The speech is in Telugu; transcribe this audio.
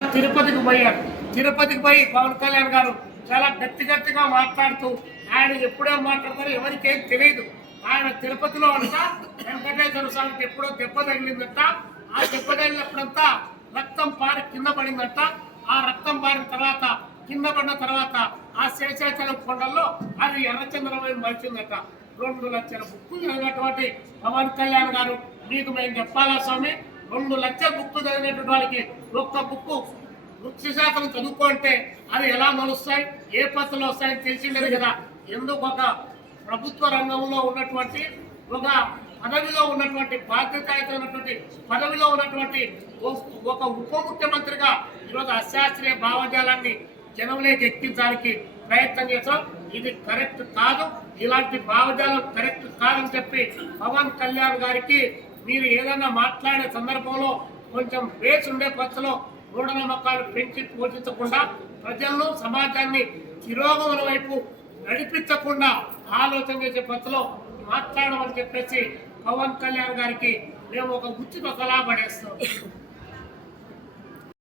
తిరుపతికి పోయారు. తిరుపతికి పోయి పవన్ కళ్యాణ్ గారు చాలా గట్టి గట్టిగా మాట్లాడుతూ ఆయన ఎప్పుడే మాట్లాడతారో ఎవరికేం తెలియదు. ఆయన తిరుపతిలో అంట వెంకటేశ్వర స్వామికి ఎప్పుడో దెబ్బ తగిలిందంట. ఆ దెబ్బ తగిలినప్పుడంతా రక్తం పారి కింద పడిందంట. ఆ రక్తం పారిన తర్వాత కింద పడిన తర్వాత ఆ శేషాచలం కొండల్లో అది ఎర్రచంద్రమై మలిచిందట. రెండు లక్షల బుక్కులు చదివినటువంటి పవన్ కళ్యాణ్ గారు మీకు మేము చెప్పాలా స్వామి? రెండు లక్షల బుక్కు చదివినటువంటి వాళ్ళకి ఒక్క బుక్కు వృక్షశాస్త్రం చదువుకుంటే అది ఎలా నడుస్తాయి? ఏ పద్ధతిలో వస్తాయని తెలిసిండేది కదా. ఎందుకు ఒక ప్రభుత్వ రంగంలో ఉన్నటువంటి ఒక పదవిలో ఉన్నటువంటి బాధ్యతాయుతమైనటువంటి పదవిలో ఉన్నటువంటి ఒక ఉప ముఖ్యమంత్రిగా ఈరోజు అశాస్త్రీయ భావజాలాన్ని జనంలోకి ఎక్కించడానికి ప్రయత్నం చేస్తాం ఇది కరెక్ట్ కాదు. ఇలాంటి భావజాలం కరెక్ట్ కాదని చెప్పి పవన్ కళ్యాణ్ గారికి మీరు ఏదైనా మాట్లాడే సందర్భంలో కొంచెం బేస్ ఉండే పద్ధతిలో మూఢనమ్మకాలు పెంచి పోషించకుండా ప్రజలను సమాజాన్ని తిరోగముల వైపు నడిపించకుండా ఆలోచన చేసే పద్ధతిలో మాట్లాడమని చెప్పేసి పవన్ కళ్యాణ్ గారికి మేము ఒక ఉచిత సలహా పడేస్తాం